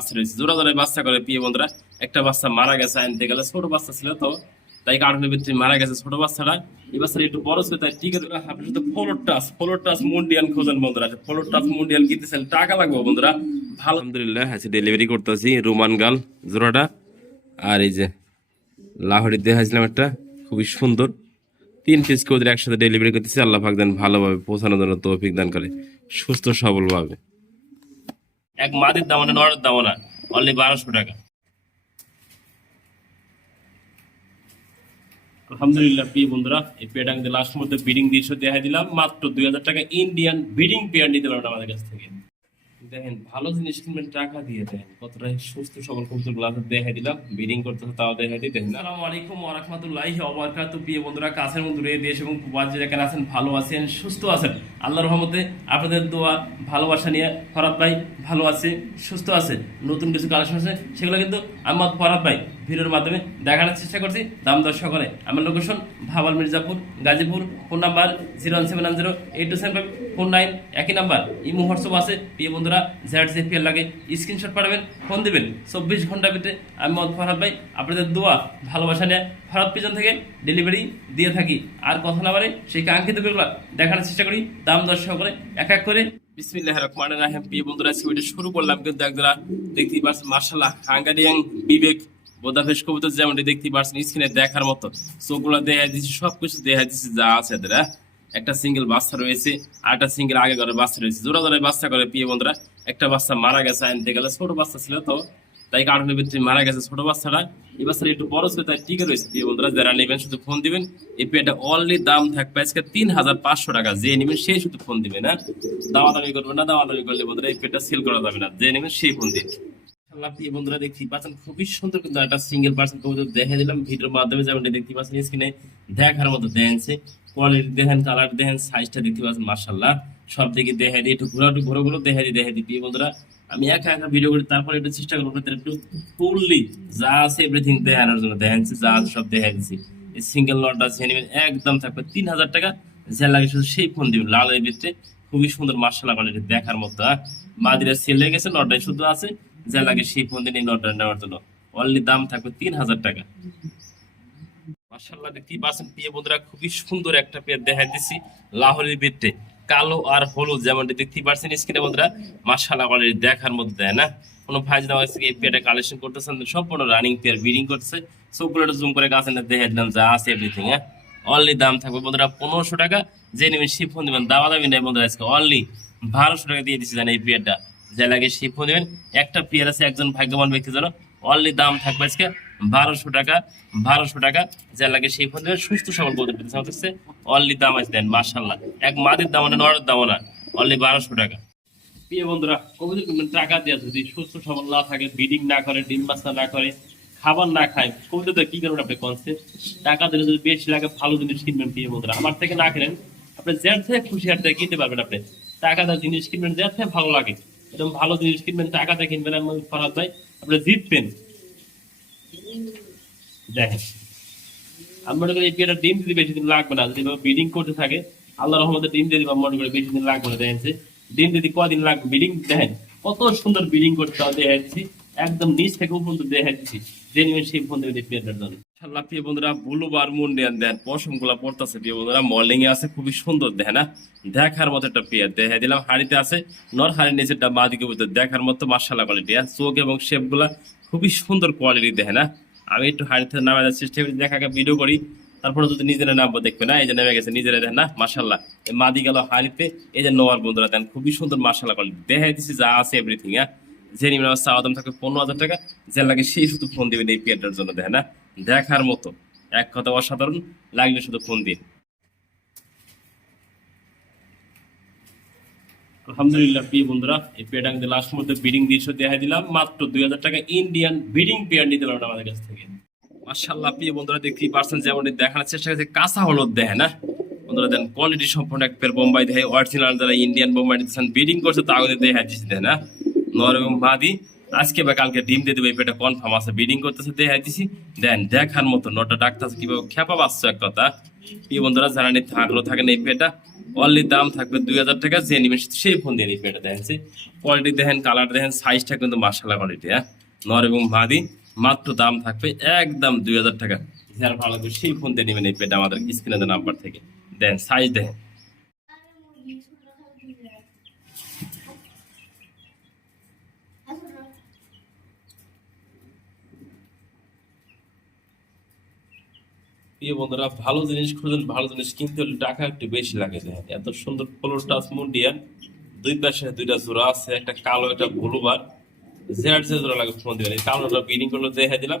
বাচ্চা রয়েছে, জোড়া জোড়ায় বাচ্চা করে প্রিয় বন্ধুরা। একটা বাচ্চা মারা গেছে, আনতে গেলে ছোট বাচ্চা ছিল তো, তাই কার্টুনের ভিতরে মারা গেছে ছোট বাচ্চাটা। এই বাচ্চাটা একটু বড় ছিল, তাই ঠিক আছে। আপনার সাথে ফ্লোর টাচ মুন্ডিয়াল খোঁজেন বন্ধুরা, ফ্লোর টাচ মুন্ডিয়াল কিনতেছেন, টাকা লাগবে বন্ধুরা। ভালো আলহামদুলিল্লাহ আছে, ডেলিভারি করতেছি রোমান গাল জোড়াটা। আর এই যে লাহোরি দেখাইছিলাম একটা, খুবই সুন্দর 3 পিস করে একসাথে ডেলিভারি করতেছি। আল্লাহ পাক দেন ভালোভাবে পৌঁছানোর জন্য তৌফিক দান করে, সুস্থ সবল ভাবে। এক মাদির দাম না, নরের দাম না, অনলি 1200 টাকা। আলহামদুলিল্লাহ প্রিয় বন্ধুরা, এই পেয়ারটা কিন্তু লাস্ট মধ্যে বিডিং দিয়ে দেখা দিলাম মাত্র 2000 টাকা। ইন্ডিয়ান বিডিং পেয়ার নিতে পারবেন আমাদের কাছ থেকে। দেখেন ভালো জিনিস কিনবেন টাকা দিয়ে, দেখেন কতটা সুস্থ সবল কবুতর গুলো দেখা দিলাম, বিডিং করতেছে তাও দেখা দিই। দেখেন আসসালামু আলাইকুম ওয়া রাহমাতুল্লাহি ওয়া বারাকাতুহু। প্রিয় বন্ধুরা, কাছের মধ্যে দূরে, দেশ এবং প্রবাসী যেখানে আছেন, ভালো আছেন সুস্থ আছেন, আল্লাহর রহমতে আপনাদের দোয়া ভালোবাসা নিয়ে ফরাদ ভাই ভালো আছে সুস্থ আছে। নতুন কিছু কালেকশন আছে, সেগুলো কিন্তু আমার ফরাদ ভাই ভিডিওর মাধ্যমে দেখানোর চেষ্টা করছি। দাম দর সকলে আমার location Bhawal Mirzapur Gazipur. Phone number 01780827549, একই নাম্বার। ইমো হোয়াটসঅ্যাপ আছে। প্রিয় বন্ধুরা, ZCPL লাগে স্ক্রিনশট পাঠাবেন, ফোন দিবেন। 24 ঘন্টার ভিতরে আমি ফরহাদ ভাই আপনাদের দোয়া ভালোবাসা নিয়ে ফরহাদ পিজন থেকে ডেলিভারি দিয়ে থাকি। আর কথা না বলে সেই কাঙ্ক্ষিত বেগুলো দেখানোর চেষ্টা করি, দাম দর সকলে এক এক করে। বিসমিল্লাহির রহমানির রহিম। প্রিয় বন্ধুরা, ছবিটা শুরু করলাম, কিন্তু একজোড়া দেখতেই পাচ্ছেন মাশাআল্লাহ হাঙ্গারিয়ান বিবেক বোদাফেশ কবুতর, যেমনটি দেখতেই পাচ্ছেন স্ক্রিনে দেখার মতো। চোখগুলো দেখা দিচ্ছি, সবকিছু দেখা দিচ্ছি যা আছে এদের। একটা সিঙ্গেল বাচ্চা রয়েছে, আর একটা সিঙ্গেল আগে ঘরে বাচ্চা রয়েছে, জোড়া জোড়ায় বাচ্চা করে প্রিয় বন্ধুরা। একটা বাচ্চা মারা গেছে, আনতে গেলে ছোট বাচ্চা ছিল তো, তাই কার্টুনের ভিতরে মারা গেছে ছোট বাচ্চাটা। এই বাচ্চাটা একটু বড় ছিল, তাই টিকে রয়েছে। প্রিয় বন্ধুরা, যারা নেবেন শুধু ফোন দিবেন। এই পেয়ারটা অনলি দাম থাকবে আজকে 3500 টাকা। যে নেবেন সেই শুধু ফোন দিবেন, হ্যাঁ, দামাদামি করবেন না। দামাদামি করলে বন্ধুরা এই পেয়ারটা সেল করা যাবে না। যে নেবেন সেই ফোন দিন। প্রিয় বন্ধুরা, দেখতে পাচ্ছেন খুবই সুন্দর কিন্তু একটা সিঙ্গেল পার্সেন্ট কবুতর দেখা দিলাম ভিডিওর মাধ্যমে, যেমন দেখতে পাচ্ছেন স্ক্রিনে দেখার মতো দেখেন। কোয়ালিটি দেখেন, কালার দেখেন, সাইজটা দেখতে পাচ্ছেন মাশাআল্লাহ। সব দিকে দেখা দিই, একটু ঘোরা ঘুরো দেখা দিই। প্রিয় বন্ধুরা, আমি একা একা ভিডিও করি, তারপরে একটু চেষ্টা করবো একটু ফুললি যা আছে এভরিথিং দেখানোর জন্য। দেখেন যা আছে সব দেখা দিচ্ছি। এই সিঙ্গেল লটটা একদম থাকবে 3000 টাকা। যা লাগে শুধু সেই ফোন দিবেন। লালের ভিতরে খুবই সুন্দর মাশাআল্লাহ, কোয়ালিটি দেখার মতো। মাদিরা সেল হয়ে গেছে, নটাই শুধু আছে। যা লাগে সেই ফোন দিয়ে নটা নেওয়ার জন্য অনলি দাম থাকবে 3000 টাকা। মাশাআল্লাহ, দেখতেই পাচ্ছেন প্রিয় বন্ধুরা, খুবই সুন্দর একটা পেয়ার দেখা দিচ্ছি লাহোরের ভিতরে, কালো আর হলুদ, যেমনটি দেখতেই পাচ্ছেন স্ক্রিনে বন্ধুরা। মাশাআল্লাহ, কোয়ালিটি দেখার মধ্যে দেয় না কোনো ফাইজ দেওয়া হয়েছে। এই পেয়ারটা কালেকশন করতেছেন, সম্পূর্ণ রানিং পেয়ার, ব্রিডিং করছে। সবগুলো জুম করে কাছে দেখা দিলাম যা আছে এভরিথিং। অনলি দাম থাকবে বন্ধুরা 1500 টাকা। যে নেবেন সেই ফোন দিবেন, দামি নেই বন্ধুরা। আজকে অনলি 1200 টাকা দিয়ে দিচ্ছি জানেন এই পেয়ারটা। যা লাগে সেই ফোন দিবেন। একটা পেয়ার আছে একজন ভাগ্যবান ব্যক্তির জন্য, অনলি দাম থাকবে আজকে 1200 টাকা। 1200 টাকা, যা লাগে সেই ফোন দেবেন। সুস্থ সবল বলতে হচ্ছে অনলি দাম আছে দেন মাশাআল্লাহ। এক মাদির দাম না, নরের দাম না, অনলি 1200 টাকা। প্রিয় বন্ধুরা, কবুতর কিনবেন টাকা দিয়ে, যদি সুস্থ সবল না থাকে, ব্রিডিং না করে, ডিম বাচ্চা না করে, খাবার না খায়, কবুতর তো কি করবেন আপনি কনসেপ্ট? টাকা দিলে যদি বেশি লাগে ভালো জিনিস কিনবেন। প্রিয় বন্ধুরা, আমার থেকে না কিনেন, আপনি যার থেকে খুশি হার থেকে কিনতে পারবেন। আপনি টাকা দেওয়ার জিনিস কিনবেন, যার থেকে ভালো লাগে একদম ভালো জিনিস কিনবেন, টাকা দিয়ে কিনবেন। আমি ফরহাদ ভাই আপনি জিতবেন। দেখেন আমি মনে করি এই পেয়ারটা ডিম দিতে বেশি দিন লাগবে না, যদি ব্রিডিং করতে থাকে আল্লাহ রহমতে ডিম দিয়ে দিবা, মনে করি বেশি দিন লাগবে না। দেখেন ডিম দিতে কদিন লাগবে, ব্রিডিং দেখেন কত সুন্দর ব্রিডিং করতে দেখাচ্ছি, একদম নিচ থেকে উপর দেখাচ্ছি। যে নিবেন সেই ফোন দেবেন এই পেয়ারটার জন্য। ইনশাআল্লাহ প্রিয় বন্ধুরা, ব্লু বার মুন্ডিয়ান দেন পশম গুলা পড়তেছে প্রিয় বন্ধুরা, মর্নিং এ আছে, খুবই সুন্দর দেখেন না, দেখার মতো একটা পেয়ার দেখা দিলাম। হাড়িতে আছে নর, হাড়ির নিচেরটা মা দিকে দেখার মতো মাশাআল্লাহ কোয়ালিটি। চোখ এবং শেপ গুলা খুবই সুন্দর কোয়ালিটি দেখে না। আমি একটু হাড়িতে নামা যাওয়ার চেষ্টা করি, দেখা ভিডিও করি, তারপরে যদি নিজেরা নামবো দেখবে না। এই যে নেমে গেছে নিজেরা, দেখেন না মাশাআল্লাহ। মাদি গেল হাড়িতে, এই যে নোয়ার বন্ধুরা দেন খুবই সুন্দর মাশাআল্লাহ কোয়ালিটি দেখাই দিচ্ছি যা আছে এভরিথিং। যে নিবেন আমার চাওয়া দাম থাকবে 15,000 টাকা। যে লাগে সেই শুধু ফোন দিবেন এই পেয়ারটার জন্য। দেখেন না, দেখার মতো এক কথা অসাধারণ, লাগলে শুধু ফোন দিন। আলহামদুলিল্লাহ প্রিয় বন্ধুরা, এই পেয়ারটা কিন্তু লাস্ট মধ্যে ব্রিডিং দিয়ে দেখা দিলাম মাত্র 2000 টাকা। ইন্ডিয়ান ব্রিডিং পেয়ার নিতে পারবেন আমাদের কাছ থেকে। মাশাআল্লাহ প্রিয় বন্ধুরা, দেখতেই পারছেন যেমন দেখানোর চেষ্টা করছে, কাঁচা হলুদ দেখেন না বন্ধুরা, দেন কোয়ালিটি সম্পূর্ণ এক পেয়ার বোম্বাই দেখে অরিজিনাল, যারা ইন্ডিয়ান বোম্বাই দিচ্ছেন ব্রিডিং করছে তাও দেখা দিচ্ছে। দেখেন না, নর এবং মাদি আজকে বা কালকে ডিম দিয়ে দেবে, এই পেয়ারটা কনফার্ম আছে, ব্রিডিং করতেছে দেখা দিচ্ছি। দেন দেখার মতো নটা ডাক্তার কিভাবে খেপা বাঁচছো এক কথা। প্রিয় বন্ধুরা, যারা নিতে আগ্রহ থাকেন এই পেয়ারটা অনলি দাম থাকবে 2000 টাকা, যে নিবেন সেই ফোন দিয়ে নিবে। এটা দেখেন কোয়ালিটি দেখেন, কালার দেখেন, সাইজটা কিন্তু মাশাআল্লাহ কোয়ালিটি। হ্যাঁ, নর এবং মাদি, মাত্র দাম থাকবে একদম 2000 টাকা। যার ভালো লাগবে সেই ফোন দিয়ে নেবেন এই পেটা আমাদের স্ক্রিনে দেওয়া নাম্বার থেকে। দেন সাইজ দেখেন। প্রিয় বন্ধুরা, ভালো জিনিস খুঁজুন, ভালো জিনিস কিনতে হলে টাকা একটু বেশি লাগে। দেখেন এত সুন্দর ফ্লোর টাচ মুন্ডিয়ান, দুই পাশে দুইটা জোড়া আছে, একটা কালো একটা ব্লু বার। জেড যে জোড়া লাগে ফোন দিবেন। এই কালোটা বিডিং করলো দেখে দিলাম,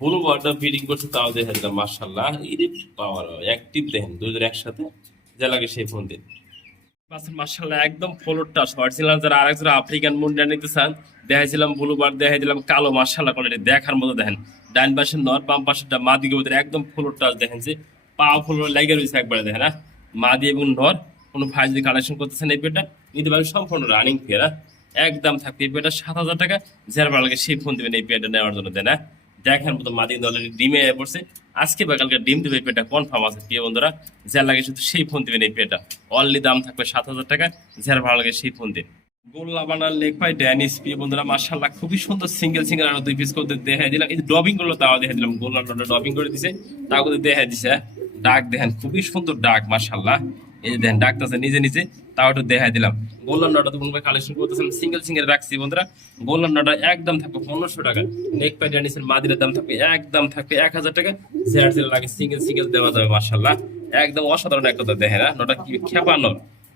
ব্লু বারটা বিডিং করছে তাও দেখে দিলাম। মার্শাল্লাহ, ইডিট পাওয়ার অ্যাক্টিভ দেখেন, দুইজন একসাথে যা লাগে সেই ফোন দিন। মার্শাল্লাহ একদম ফ্লোর টাচ অরিজিনাল। যারা আরেক জোড়া আফ্রিকান মুন্ডিয়ান নিতে চান, দেখাইছিলাম ব্লু বার, দেখাই দিলাম কালো। মার্শাল্লাহ কোয়ালিটি দেখার মতো। দেখেন ডান পাশের নর, বাম পাশেরটা মাদি কবুতর, একদম ফ্লোর টাচ দেখেন যে পা ফ্লোর লাইগা রয়েছে একবারে। দেখেন হ্যাঁ, মাদি এবং নর। কোনো ভাই যদি কালেকশন করতেছেন এই পেটা নিতে পারেন, সম্পূর্ণ রানিং পেয়ারা। একদম থাকবে এই পেটা 7000 টাকা। যার ভালো লাগে সেই ফোন দিবেন এই পেটা নেওয়ার জন্য। দেন দেখার মতো মাদি অলরেডি ডিমে পড়ছে, আজকে বা কালকে ডিম দেবে এই পেটা কনফার্ম আছে। প্রিয় বন্ধুরা, যা লাগে শুধু সেই ফোন দিবেন এই পেটা। অনলি দাম থাকবে 7000 টাকা। যার ভালো লাগে সেই ফোন দিন। গোল্লা বানার লেগ পাই ড্যানিস। প্রিয় বন্ধুরা, মাশাআল্লাহ খুবই সুন্দর সিঙ্গেল সিঙ্গেল আর দুই পিস করতে দেখাই দিলাম। এই ড্রপিং গুলো তাও দেখে দিলাম, গোল্লা ড্রপিং করে দিছে তাও কিন্তু দেখাই দিছে। ডাক দেখেন খুবই সুন্দর ডাক, মাশাআল্লাহ। এই যে দেখেন ডাকতেছে নিজে নিজে, তাও একটু দেখাই দিলাম। গোল্লার নটা তো কোনো কালেকশন করতেছেন, সিঙ্গেল সিঙ্গেল রাখছি বন্ধুরা। গোল্লার নটা একদম থাকবে 1500 টাকা। নেক পাই ড্যানিসের মাদিরের দাম থাকবে একদম থাকবে 1000 টাকা। জেড জেড লাগে সিঙ্গেল সিঙ্গেল দেওয়া যাবে। মাশাআল্লাহ একদম অসাধারণ এক কথা। দেখেন নটা কি খেপানো,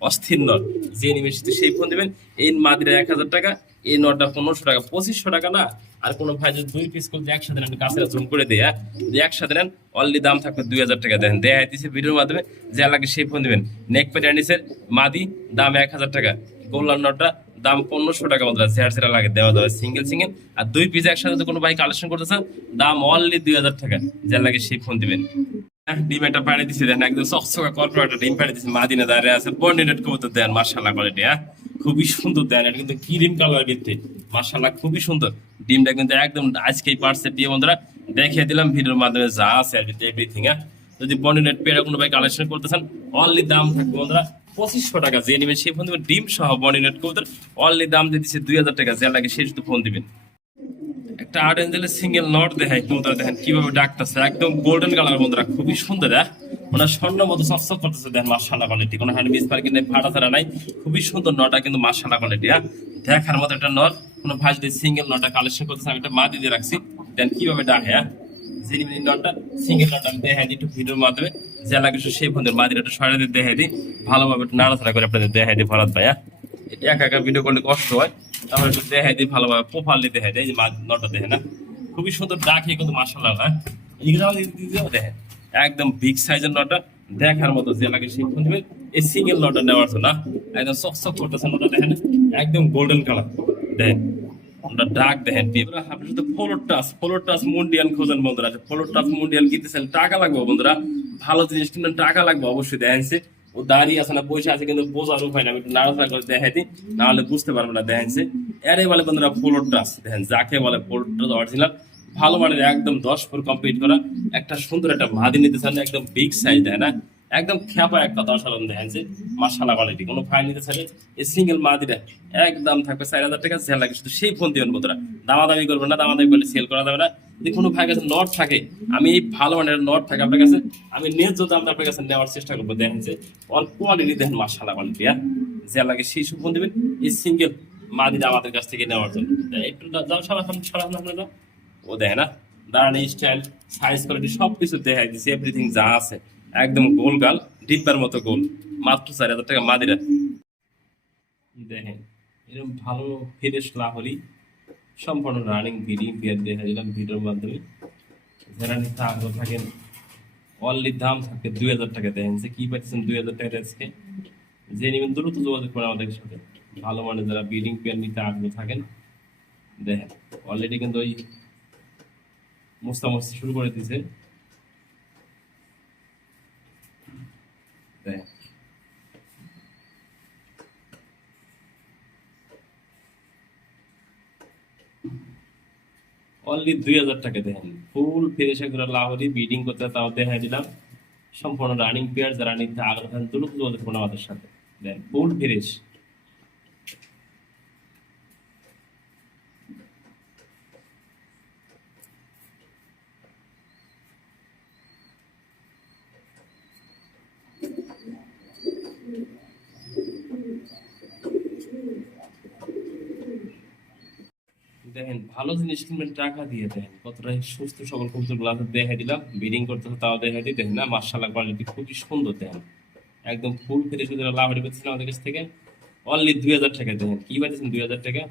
অস্থির নট। যে নিবেন সেই ফোন দিবেন। এই মাদিরা 1000 টাকা, এই নটটা 1500 টাকা, 2500 টাকা না। আর কোনো ভাই যদি দুই পিস করতে একসাথে নেন, কাছে জুম করে দেয়া যদি একসাথে নেন, অনলি দাম থাকবে 2000 টাকা। দেখেন দেয়া দিচ্ছে ভিডিওর মাধ্যমে, যে লাগে সেই ফোন দিবেন। নেক প্যাটার্নিসের মাদি দাম 1000 টাকা, গোল্লার নটটা দাম 1500 টাকা। বন্ধুরা ঝেড় ঝেড়া লাগে দেওয়া যাবে সিঙ্গেল সিঙ্গেল। আর দুই পিস একসাথে যদি কোনো ভাই কালেকশন করতে চান, দাম অনলি 2000 টাকা। যা লাগে সেই ফোন দিবেন। ডিম একটা পাড়ে দিচ্ছে, দেন একদম চকচকা কর্পোরেট একটা ডিম পাড়ে দিচ্ছে। মাদিনা দাঁড়িয়ে আছে, বর্নিনেট কবুতর দেন, মার্শাল্লাহ কোয়ালিটি। হ্যাঁ, খুবই সুন্দর দেন। এটা কিন্তু ক্রিম কালার ভিত্তি, মার্শাল্লাহ খুবই সুন্দর। ডিমটা কিন্তু একদম আজকেই পারছে। প্রিয় বন্ধুরা, দেখিয়ে দিলাম ভিডিওর মাধ্যমে যা আছে আর এভরিথিং। হ্যাঁ, যদি বর্নিনেট পেয়ারা কোনো ভাই কালেকশন করতেছেন, অনলি দাম থাকবে বন্ধুরা 2500 টাকা। যে নেবেন সেই ফোন দিবেন, ডিম সহ বর্নিনেট কবুতর। অনলি দাম দিয়ে দিচ্ছে 2000 টাকা। যে লাগে সেই শুধু ফোন দিবেন। একটা আর্ট এঞ্জেলের সিঙ্গেল নট দেখাই বন্ধুরা, দেখেন কিভাবে ডাকতেছে, একদম গোল্ডেন কালার বন্ধুরা, খুবই সুন্দর। হ্যাঁ, ওনার স্বর্ণ মতো চকচক করতেছে। দেখেন মাশাআল্লাহ কোয়ালিটি, কোনো হ্যান্ড মিস পার্কিং নেই, ফাটা ছাড়া নাই, খুবই সুন্দর নটা কিন্তু মাশাআল্লাহ কোয়ালিটি। হ্যাঁ, দেখার মতো একটা নট। কোনো ভাই যদি সিঙ্গেল নটা কালেকশন করতেছে, আমি একটা মা দিয়ে রাখছি। দেন কিভাবে ডাকে। হ্যাঁ, জেনিমিনি নটটা সিঙ্গেল নট আমি দেখাই দিই একটু ভিডিওর মাধ্যমে। যে লাগে সেই ফোনের মা দিয়ে একটু সরাই দিয়ে দেখাই দিই, ভালোভাবে একটু নাড়াচাড়া করে আপনাদের দেখাই দিই ফরাদ ভাই। হ্যাঁ, এটা একা একা ভিডিও করলে কষ্ট হয়, তাহলে একটু দেখাই দিই ভালোভাবে, প্রপারলি দেখাই দেয়। যে নটা দেখে না, খুবই সুন্দর ডাকে কিন্তু মাশাআল্লাহ। হ্যাঁ, এগুলো দেখেন একদম বিগ সাইজের নটা, দেখার মতো। যে লাগে সেই ফোন দিবেন এই সিঙ্গেল নটা নেওয়ার জন্য। একদম চকচক করতেছে নটা, দেখেন একদম গোল্ডেন কালার। দেখেন ওটা ডাক দেখেন। আপনি শুধু ফ্লোর টাচ মুন্ডিয়ান খোঁজেন বন্ধুরা, ফ্লোর টাচ মুন্ডিয়ান কিনতেছেন, টাকা লাগবে বন্ধুরা। ভালো জিনিস কিনবেন, টাকা লাগবে অবশ্যই। দেখেন ও দাঁড়িয়ে আছে না বসে আছে, কিন্তু বোঝার উপায় না। আমি একটু নাড়াচাড়া করে দেখাই দিই, নাহলে বুঝতে পারবো না। দেখেন এরে বলে বন্ধুরা ফ্লোর টাচ। দেখেন যাকে বলে ফ্লোর টাচ অরিজিনাল, ভালো মানের, একদম 10 ফুট কমপ্লিট করা একটা সুন্দর একটা মাদি নিতে চান, একদম বিগ সাইজ। দেয় না একদম খেপা একটা অসাধারণ। দেখেন মাশাআল্লাহ কোয়ালিটি। কোনো ফাইল নিতে চাইলে এই সিঙ্গেল মাদিটা একদম থাকবে 4000 টাকা। সেল লাগে শুধু সেই ফোন দিবেন বন্ধুরা, দামাদামি করবেন না, দামাদামি করলে সেল করা যাবে না। যদি কোনো ভাই কাছে নট থাকে, আমি এই ভালো মানের নট থাকে আপনার কাছে, আমি ন্যায্য দাম আপনার কাছে নেওয়ার চেষ্টা করবো। দেখেন অল কোয়ালিটি দেখেন মাশাআল্লাহ কোয়ালিটি। যে লাগে সেই ফোন দিবেন এই সিঙ্গেল মাদিটা আমাদের কাছ থেকে নেওয়ার জন্য। একটু যাও সারা ও দেখে না দাঁড়ানি স্টাইল, সাইজ কোয়ালিটি সবকিছু দেখাই দিচ্ছে, এভরিথিং যা আছে একদম গোল গাল, ডিব্বার মতো গোল। মাত্র 4000 টাকা মাদিরা। দেখেন এরকম ভালো ফ্রেশ লাহরি, সম্পূর্ণ রানিং ব্রিডিং পেয়ার দেখা দিলাম ভিডিওর মাধ্যমে। যারা নিতে আগ্রহ থাকেন, অনলি দাম থাকবে 2000 টাকা। দেখেন কি পাচ্ছেন 2000 টাকা আজকে। যে নেবেন দ্রুত যোগাযোগ করে আমাদের সাথে। ভালো মানে যারা ব্রিডিং পেয়ার নিতে আগ্রহ থাকেন, দেখেন অলরেডি কিন্তু ওই মুস্তামস্তি শুরু করে দিয়েছে। অনলি 2000 টাকা। দেখেন ফুল ফ্রেশ করে লাহোরি ব্রিডিং করতে, তাও দেখাই দিলাম সম্পূর্ণ রানিং পেয়ার, যারা নিতে আগ্রহ থাকেন দ্রুত যোগাযোগ করুন আমাদের সাথে। দেন ফুল ফ্রেশ। দেখেন ভালো জিনিস কিনবেন টাকা দিয়ে, দেখেন কতটা সুস্থ সবল কবুতর গুলো দেখাই দিলাম, ব্রিডিং করতেছে তাও দেখাই দিই। দেখেন না মার্শাল্লাহ কোয়ালিটি খুবই সুন্দর, দেখেন একদম ফুল ফ্রেশ লাভ করতেছেন আমাদের কাছ থেকে অনলি 2000 টাকা। দেখেন কি পাইতেছেন 2000 টাকা।